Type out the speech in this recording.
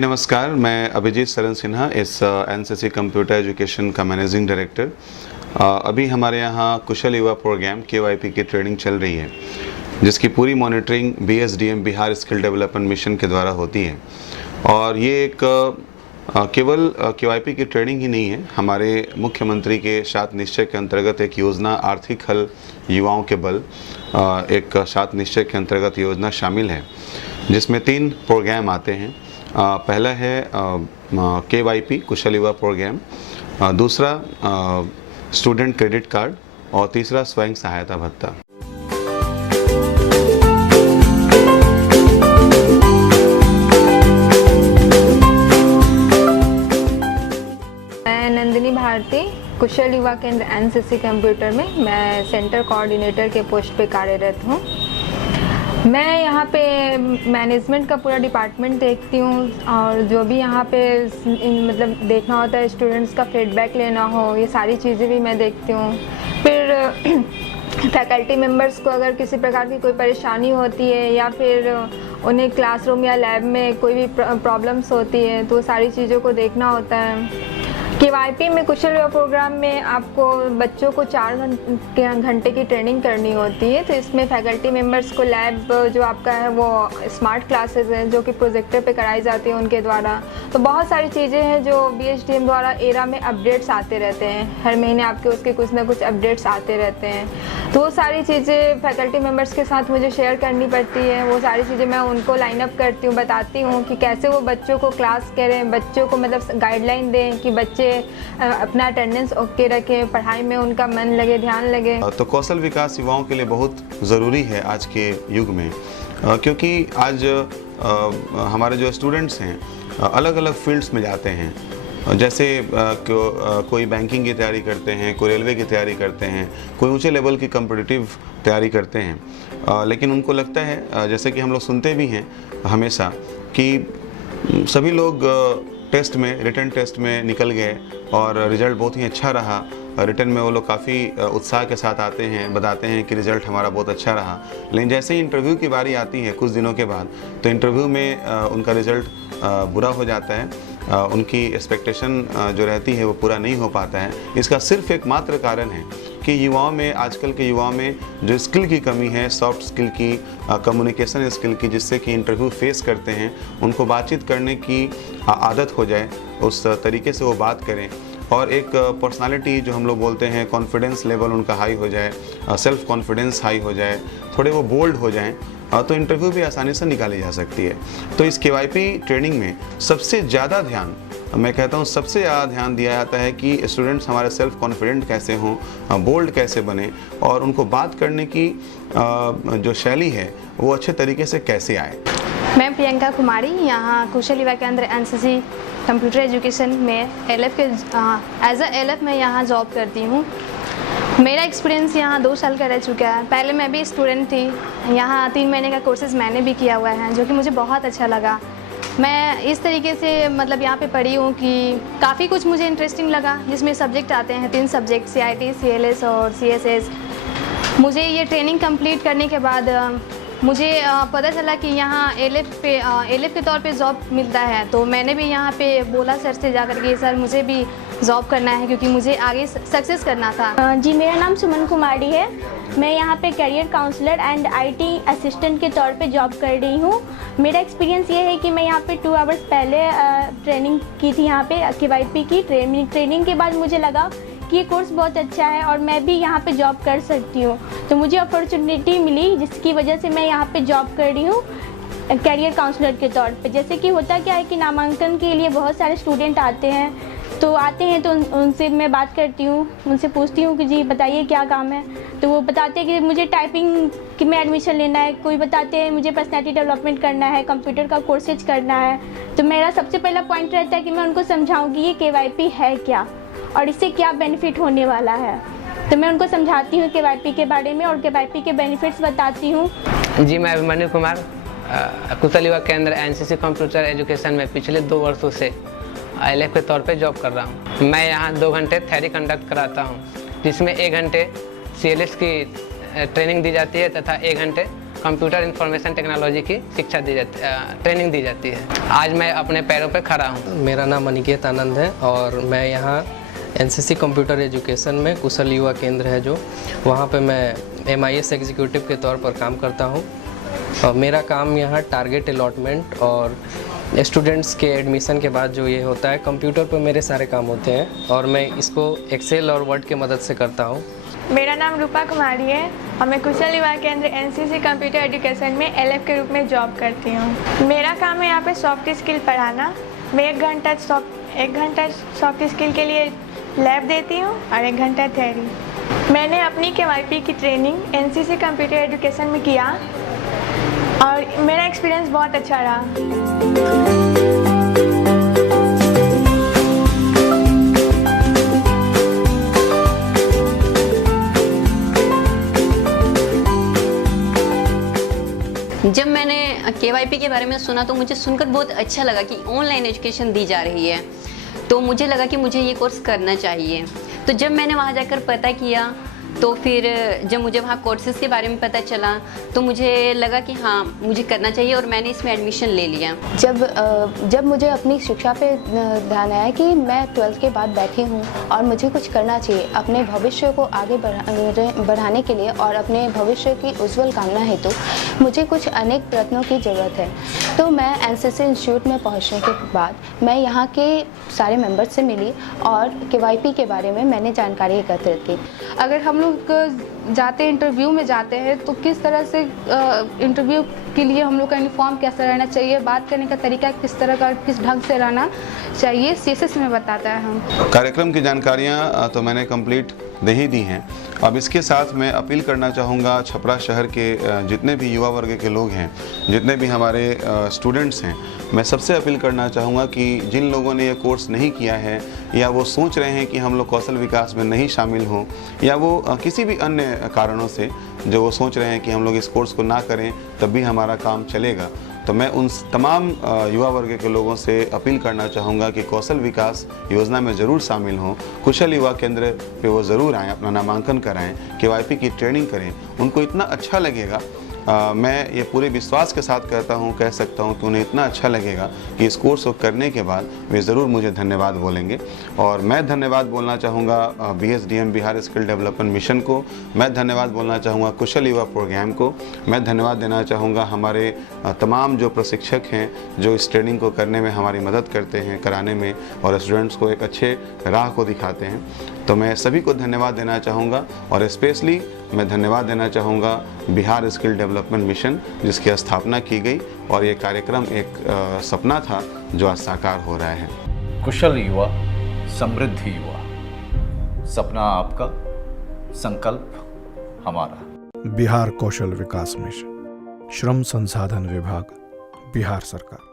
नमस्कार, मैं अभिजीत सरन सिन्हा इस एनसीसी कंप्यूटर एजुकेशन का मैनेजिंग डायरेक्टर। अभी हमारे यहाँ कुशल युवा प्रोग्राम KYP की ट्रेनिंग चल रही है, जिसकी पूरी monitoring BSDM Bihar skill development mission के द्वारा होती है। और ये एक केवल KYP की ट्रेनिंग ही नहीं है, हमारे मुख्यमंत्री के 7 निश्चय के अंतर्गत एक योजना आर्थिक हल युवाओं के बल, एक 7 निश्चय के अंतर्गत योजना शामिल है, जिसमें 3 प्रोग्राम आते हैं। पहला है KYP कुशल युवा प्रोग्राम, दूसरा स्टूडेंट क्रेडिट कार्ड और तीसरा स्वयं सहायता भत्ता। मैं नंदिनी भारती कुशल युवा केंद्र एनसीसी कंप्यूटर में मैं सेंटर कोऑर्डिनेटर के पोस्ट पे कार्यरत हूँ। मैं यहाँ पे मैनेजमेंट का पूरा डिपार्टमेंट देखती हूँ और जो भी यहाँ पे मतलब देखना होता है, स्टूडेंट्स का फीडबैक लेना हो, ये सारी चीज़ें भी मैं देखती हूँ। फिर फैकल्टी मेंबर्स को अगर किसी प्रकार की कोई परेशानी होती है या फिर उन्हें क्लासरूम या लैब में कोई भी प्रॉब्लम्स होती है, तो सारी चीज़ों को देखना होता है। KYP में कुशल युवा प्रोग्राम में आपको बच्चों को 4 घंटे की ट्रेनिंग करनी होती है। तो इसमें फैकल्टी मेंबर्स को लैब जो आपका है वो स्मार्ट क्लासेस हैं जो कि प्रोजेक्टर पे कराई जाती हैं उनके द्वारा। तो बहुत सारी चीज़ें हैं जो BSDM द्वारा एरा में अपडेट्स आते रहते हैं, हर महीने आपके उसके कुछ ना कुछ अपडेट्स आते रहते हैं। तो वो सारी चीज़ें फैकल्टी मेंबर्स के साथ मुझे शेयर करनी पड़ती है। वो सारी चीज़ें मैं उनको लाइन अप करती हूँ, बताती हूँ कि कैसे वो बच्चों को क्लास करें, बच्चों को मतलब गाइडलाइन दें कि बच्चे अपना अटेंडेंस ओके रखें, पढ़ाई में उनका मन लगे, ध्यान लगे। तो कौशल विकास युवाओं के लिए बहुत ज़रूरी है आज के युग में, क्योंकि आज हमारे जो स्टूडेंट्स हैं अलग अलग फील्ड्स में जाते हैं। जैसे कोई बैंकिंग की तैयारी करते हैं, कोई रेलवे की तैयारी करते हैं, कोई ऊंचे लेवल की कॉम्पिटिटिव तैयारी करते हैं। लेकिन उनको लगता है, जैसे कि हम लोग सुनते भी हैं हमेशा, कि सभी लोग टेस्ट में, रिटन टेस्ट में निकल गए और रिज़ल्ट बहुत ही अच्छा रहा। रिटन में वो लोग काफ़ी उत्साह के साथ आते हैं, बताते हैं कि रिज़ल्ट हमारा बहुत अच्छा रहा। लेकिन जैसे ही इंटरव्यू की बारी आती है कुछ दिनों के बाद, तो इंटरव्यू में उनका रिज़ल्ट बुरा हो जाता है। उनकी एक्सपेक्टेशन जो रहती है वो पूरा नहीं हो पाता है। इसका सिर्फ एक मात्र कारण है कि युवाओं में, आजकल के युवाओं में जो स्किल की कमी है, सॉफ्ट स्किल की, कम्युनिकेशन स्किल की, जिससे कि इंटरव्यू फेस करते हैं उनको बातचीत करने की आदत हो जाए, उस तरीके से वो बात करें और एक पर्सनालिटी जो हम लोग बोलते हैं, कॉन्फिडेंस लेवल उनका हाई हो जाए, सेल्फ कॉन्फिडेंस हाई हो जाए, थोड़े वो बोल्ड हो जाएं, तो इंटरव्यू भी आसानी से निकाली जा सकती है। तो इस KYP ट्रेनिंग में सबसे ज़्यादा ध्यान, मैं कहता हूँ सबसे ज़्यादा ध्यान दिया जाता है कि स्टूडेंट्स हमारे सेल्फ कॉन्फिडेंट कैसे हों, बोल्ड कैसे बने और उनको बात करने की जो शैली है वो अच्छे तरीके से कैसे आए। मैं प्रियंका कुमारी यहाँ कुशल युवा केंद्र एनसीसी कंप्यूटर एजुकेशन में LF के एज अ LF मैं यहाँ जॉब करती हूँ। मेरा एक्सपीरियंस यहाँ 2 साल का रह चुका है। पहले मैं भी स्टूडेंट थी, यहाँ 3 महीने का कोर्सेज़ मैंने भी किया हुआ है, जो कि मुझे बहुत अच्छा लगा। मैं इस तरीके से मतलब यहाँ पे पढ़ी हूँ कि काफ़ी कुछ मुझे इंटरेस्टिंग लगा, जिसमें सब्जेक्ट आते हैं 3 सब्जेक्ट, CIT, CLS और CSS। मुझे ये ट्रेनिंग कंप्लीट करने के बाद मुझे पता चला कि यहाँ LF के तौर पे जॉब मिलता है। तो मैंने भी यहाँ पे बोला सर से जाकर के, सर मुझे भी जॉब करना है क्योंकि मुझे आगे सक्सेस करना था। जी, मेरा नाम सुमन कुमारी है। मैं यहाँ पे career counsellor and IT assistant के तौर पे जॉब कर रही हूँ। मेरा एक्सपीरियंस ये है कि मैं यहाँ पे 2 आवर्स पहले ट्रेनिंग की थी यहाँ पे KYP की ट्रेनिंग के बाद मुझे लगा कि ये कोर्स बहुत अच्छा है और मैं भी यहाँ पे जॉब कर सकती हूँ। तो मुझे अपॉर्चुनिटी मिली, जिसकी वजह से मैं यहाँ पे जॉब कर रही हूँ करियर काउंसलर के तौर पे। जैसे कि होता क्या है कि नामांकन के लिए बहुत सारे स्टूडेंट आते हैं, तो उनसे मैं बात करती हूँ, उनसे पूछती हूँ कि जी बताइए क्या काम है। तो वो बताते हैं कि मुझे टाइपिंग में एडमिशन लेना है, कोई बताते हैं मुझे पर्सनैलिटी डेवलपमेंट करना है, कंप्यूटर का कोर्सेज करना है। तो मेरा सबसे पहला पॉइंट रहता है कि मैं उनको समझाऊँ कि ये KYP है क्या और इससे क्या बेनिफिट होने वाला है। तो मैं उनको समझाती हूँ KYP के बारे में और KYP के बेनिफिट्स बताती हूँ। जी, मैं अभिमन्यु कुमार कुशल युवा केंद्र एनसीसी कंप्यूटर एजुकेशन में पिछले 2 वर्षों से LF के तौर पे जॉब कर रहा हूँ। मैं यहाँ 2 घंटे थ्योरी कंडक्ट कराता हूँ, जिसमें 1 घंटे CLS की ट्रेनिंग दी जाती है तथा 1 घंटे कंप्यूटर इंफॉर्मेशन टेक्नोलॉजी की शिक्षा दी जाती ट्रेनिंग दी जाती है। आज मैं अपने पैरों पर खड़ा हूँ। मेरा नाम अनिकेत आनंद है और मैं यहाँ एनसीसी कंप्यूटर एजुकेशन में कुशल युवा केंद्र है जो, वहाँ पे मैं MIS एग्जीक्यूटिव के तौर पर काम करता हूँ। मेरा काम यहाँ टारगेट अलॉटमेंट और स्टूडेंट्स के एडमिशन के बाद जो ये होता है, कंप्यूटर पर मेरे सारे काम होते हैं और मैं इसको एक्सेल और वर्ड के मदद से करता हूँ। मेरा नाम रूपा कुमारी है और मैं कुशल युवा केंद्र NCC कंप्यूटर एजुकेशन में LF के रूप में जॉब करती हूँ। मेरा काम है यहाँ पे सॉफ्ट स्किल पढ़ाना। मैं 1 घंटा सॉफ्ट स्किल के लिए लैब देती हूँ और 1 घंटा थ्योरी। मैंने अपनी KYP की ट्रेनिंग NCC कंप्यूटर एजुकेशन में किया और मेरा एक्सपीरियंस बहुत अच्छा रहा। जब मैंने KYP के बारे में सुना तो मुझे सुनकर बहुत अच्छा लगा कि ऑनलाइन एजुकेशन दी जा रही है, तो मुझे लगा कि मुझे ये कोर्स करना चाहिए। तो जब मैंने वहाँ जाकर पता किया तो फिर जब मुझे वहाँ कोर्सेज़ के बारे में पता चला तो मुझे लगा कि हाँ मुझे करना चाहिए और मैंने इसमें एडमिशन ले लिया। जब मुझे अपनी शिक्षा पे ध्यान आया कि मैं 12th के बाद बैठी हूँ और मुझे कुछ करना चाहिए अपने भविष्य को आगे बढ़ाने के लिए और अपने भविष्य की उज्जवल कामना हेतु मुझे कुछ अनेक प्रयत्नों की ज़रूरत है। तो मैं NCC इंस्टीट्यूट में पहुँचने के बाद मैं यहाँ के सारे मेंबर्स से मिली और KYP के बारे में मैंने जानकारी एकत्रित की। अगर हम लोग जाते इंटरव्यू में जाते हैं तो किस तरह से इंटरव्यू के लिए हम लोग का यूनिफॉर्म कैसा रहना चाहिए, बात करने का तरीका किस तरह का, किस ढंग से रहना चाहिए, CSS में बताता है। हम कार्यक्रम की जानकारियाँ तो मैंने कंप्लीट दे ही दी हैं। अब इसके साथ मैं अपील करना चाहूँगा छपरा शहर के जितने भी युवा वर्ग के लोग हैं, जितने भी हमारे स्टूडेंट्स हैं, मैं सबसे अपील करना चाहूँगा कि जिन लोगों ने ये कोर्स नहीं किया है या वो सोच रहे हैं कि हम लोग कौशल विकास में नहीं शामिल हों या वो किसी भी अन्य कारणों से जो वो सोच रहे हैं कि हम लोग इस कोर्स को ना करें तब भी हमारा काम चलेगा, तो मैं उन तमाम युवा वर्ग के लोगों से अपील करना चाहूँगा कि कौशल विकास योजना में ज़रूर शामिल हों, कुशल युवा केंद्र पे वो ज़रूर आएँ, अपना नामांकन कराएं, KYP की ट्रेनिंग करें। उनको इतना अच्छा लगेगा, मैं ये पूरे विश्वास के साथ कह सकता हूँ कि उन्हें इतना अच्छा लगेगा कि इस कोर्स को करने के बाद वे ज़रूर मुझे धन्यवाद बोलेंगे। और मैं धन्यवाद बोलना चाहूँगा BSDM Bihar skill development mission को, मैं धन्यवाद बोलना चाहूँगा कुशल युवा प्रोग्राम को, मैं धन्यवाद देना चाहूँगा हमारे तमाम जो प्रशिक्षक हैं जो इस ट्रेनिंग को करने में हमारी मदद करते हैं, कराने में और स्टूडेंट्स को एक अच्छे राह को दिखाते हैं। तो मैं सभी को धन्यवाद देना चाहूँगा और स्पेशली मैं धन्यवाद देना चाहूँगा बिहार स्किल डेवलपमेंट मिशन जिसकी स्थापना की गई और ये कार्यक्रम एक सपना था जो आज साकार हो रहा है। कुशल युवा, समृद्धि युवा, सपना आपका, संकल्प हमारा। बिहार कौशल विकास मिशन, श्रम संसाधन विभाग, बिहार सरकार।